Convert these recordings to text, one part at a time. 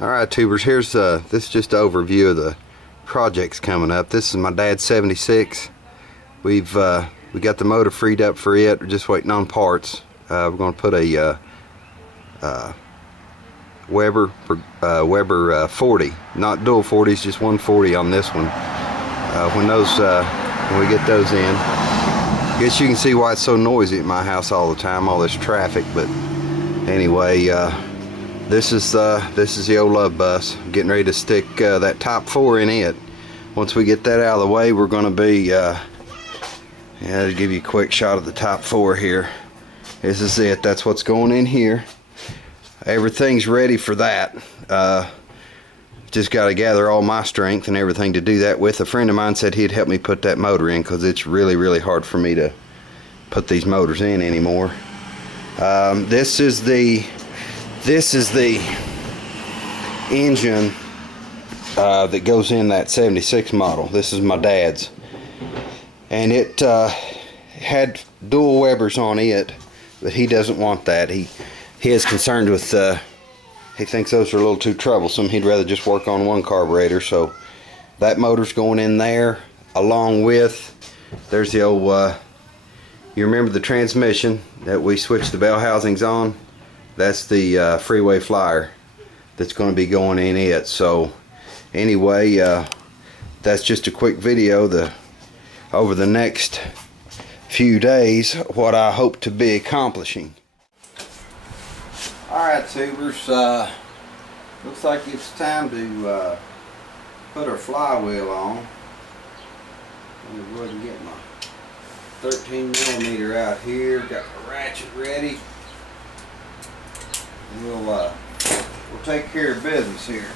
Alright tubers, here's this is just an overview of the projects coming up. This is my dad's 76. We got the motor freed up for it. We're just waiting on parts. We're going to put a Weber 40, not dual 40s, just 140 on this one. When we get those in, I guess you can see why it's so noisy at my house all the time, all this traffic. But anyway, this is the old love bus. I'm getting ready to stick that top 4 in it. Once we get that out of the way, we're going to be to give you a quick shot of the top 4 here. This is it. That's what's going in here. Everything's ready for that. Just got to gather all my strength and everything to do that with. A friend of mine said he'd help me put that motor in because it's really hard for me to put these motors in anymore. This is the engine that goes in that 76 model. This is my dad's, and it had dual Webers on it, but he doesn't want that. He is concerned with he thinks those are a little too troublesome. He'd rather just work on one carburetor. So that motor's going in there, along with, there's the old you remember the transmission that we switched the bell housings on? That's the Freeway Flyer that's going to be going in it. So anyway, that's just a quick video over the next few days what I hope to be accomplishing. Alright tubers, looks like it's time to put our flywheel on. I'm going to go ahead and get my 13mm out here, got the ratchet ready. We'll take care of business here.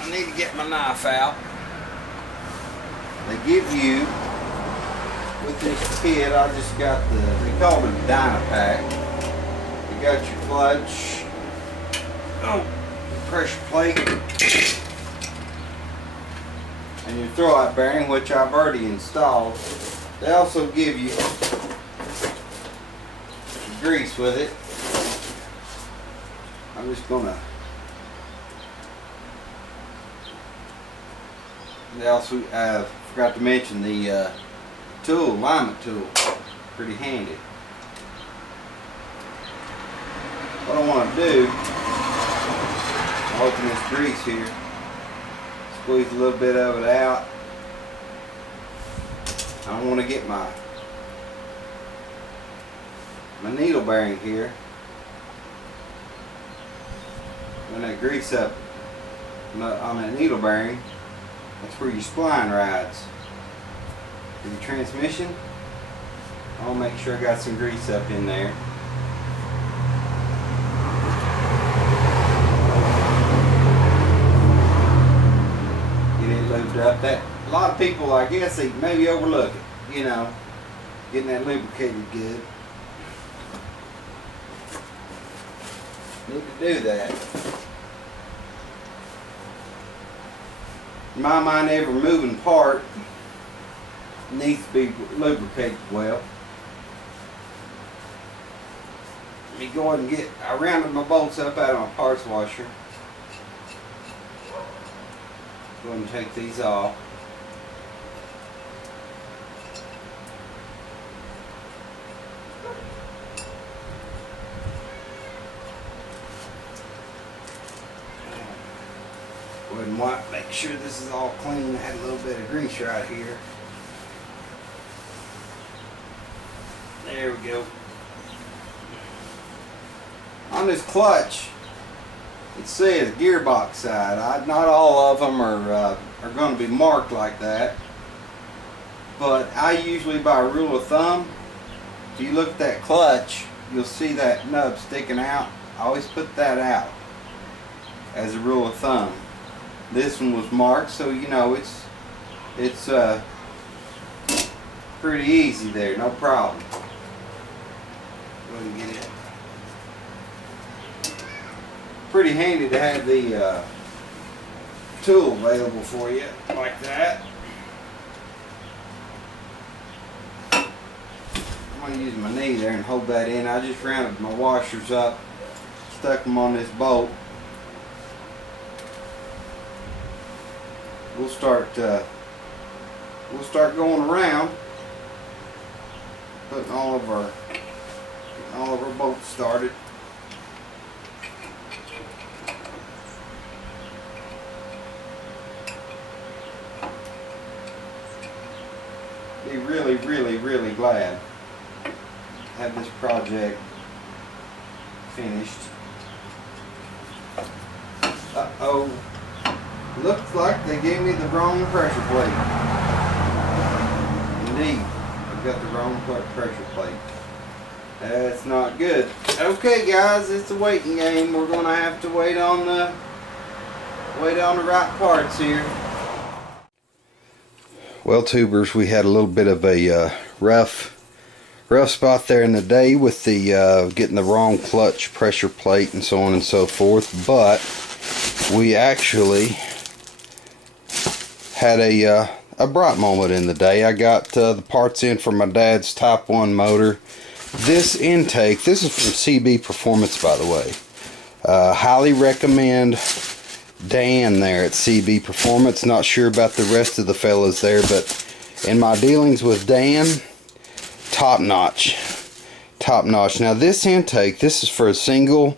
I need to get my knife out. They give you, with this kit, I just got they call it a Dynapack. You got your clutch, your pressure plate, and your throwout bearing, which I've already installed. They also give you grease with it. I'm just gonna. They also forgot to mention the tool, alignment tool, pretty handy. What I want to do, I'll open this grease here, squeeze a little bit of it out. I want to get my needle bearing here. When that grease up on that needle bearing, that's where your spline rides. For your transmission, I'll make sure I got some grease up in there. Get it lubed up. That a lot of people, I guess, they maybe overlook it. You know, getting that lubricated good. Need to do that. In my mind, every moving part needs to be lubricated well. Let me go ahead and I rounded my bolts up out of my parts washer. Go ahead and take these off. Go ahead and wipe, make sure this is all clean. I had a little bit of grease right here. There we go. On this clutch, it says gearbox side. Not all of them are going to be marked like that, but I usually, by rule of thumb, if you look at that clutch, you'll see that nub sticking out. I always put that out as a rule of thumb. This one was marked, so you know it's pretty easy there, no problem. Go ahead and get it. Pretty handy to have the tool available for you like that. I'm going to use my knee there and hold that in. I just rounded my washers up, stuck them on this bolt. we'll start going around, putting all of our bolts started. Be really glad to have this project finished. Uh-oh. Looks like they gave me the wrong pressure plate. Indeed, I've got the wrong pressure plate. That's not good. Okay guys, it's a waiting game. We're gonna have to wait on the right parts here. Well, tubers, we had a little bit of a rough spot there in the day with the getting the wrong clutch pressure plate and so on and so forth, but we actually had a bright moment in the day. I got the parts in for my dad's Type 1 motor. This intake, this is from CB Performance, by the way. Highly recommend Dan there at CB Performance. Not sure about the rest of the fellas there, but in my dealings with Dan, top notch. Now this intake, this is for a single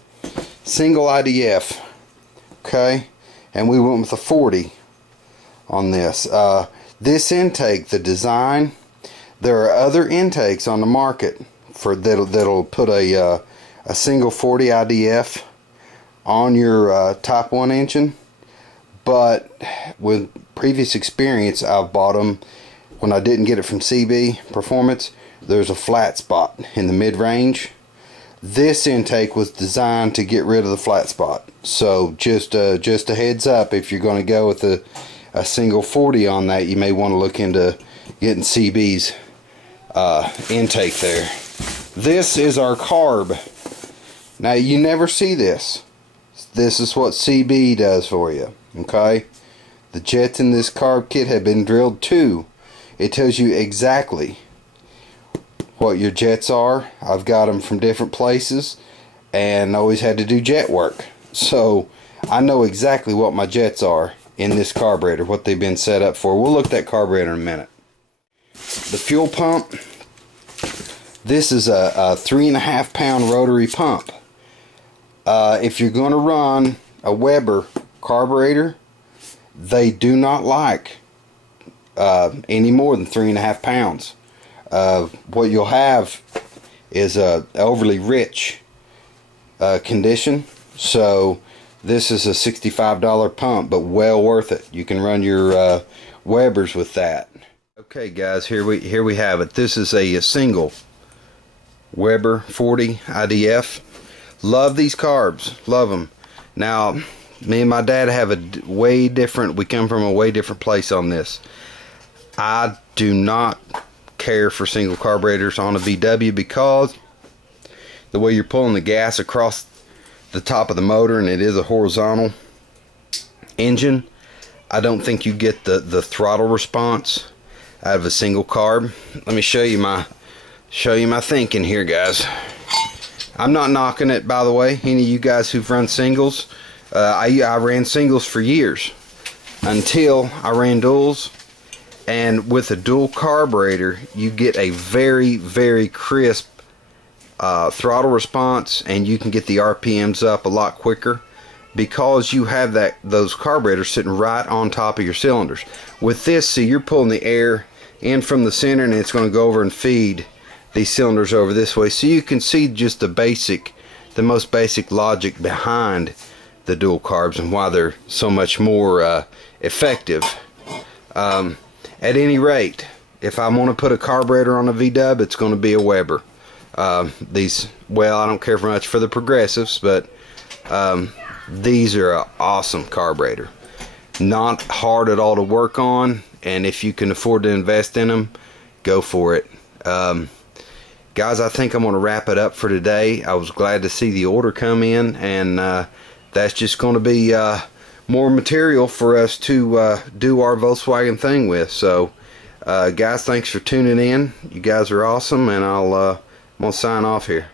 IDF, okay, and we went with a 40 on this. This intake, the design, there are other intakes on the market for that'll put a single 40 IDF on your Type 1 engine, but with previous experience, I've bought them when I didn't get it from CB Performance. There's a flat spot in the mid-range. This intake was designed to get rid of the flat spot, so just a heads up, if you're going to go with a single 40 on that, you may want to look into getting CB's intake there. This is our carb. Now you never see this. This is what CB does for you, okay? The jets in this carb kit have been drilled too. It tells you exactly what your jets are. I've got them from different places and always had to do jet work, so I know exactly what my jets are in this carburetor, what they've been set up for. We'll look at that carburetor in a minute. The fuel pump, this is a 3.5 pound rotary pump. If you're going to run a Weber carburetor, they do not like any more than 3.5 pounds. What you'll have is a overly rich condition. So this is a $65 pump, but well worth it. You can run your Webers with that. Okay guys, here we have it. This is a single Weber 40 IDF. Love these carbs, love them. Now me and my dad have a way different, we come from a way different place on this. I do not care for single carburetors on a VW because the way you're pulling the gas across the top of the motor, and it is a horizontal engine, I don't think you get the throttle response out of a single carb. Let me show you my thinking here, guys. I'm not knocking it, by the way. Any of you guys who've run singles, I ran singles for years until I ran duals, and with a dual carburetor you get a very crisp throttle response, and you can get the RPMs up a lot quicker because you have those carburetors sitting right on top of your cylinders. With this, see, you're pulling the air in from the center, and it's going to go over and feed these cylinders over this way. So you can see just the most basic logic behind the dual carbs and why they're so much more effective. At any rate, if I want to put a carburetor on a VW, it's going to be a Weber. Well, I don't care for much for the progressives, but these are an awesome carburetor. Not hard at all to work on, and if you can afford to invest in them, go for it. Guys, I think I'm going to wrap it up for today. I was glad to see the order come in, and that's just going to be more material for us to do our Volkswagen thing with. So guys, thanks for tuning in. You guys are awesome, and I'm going to sign off here.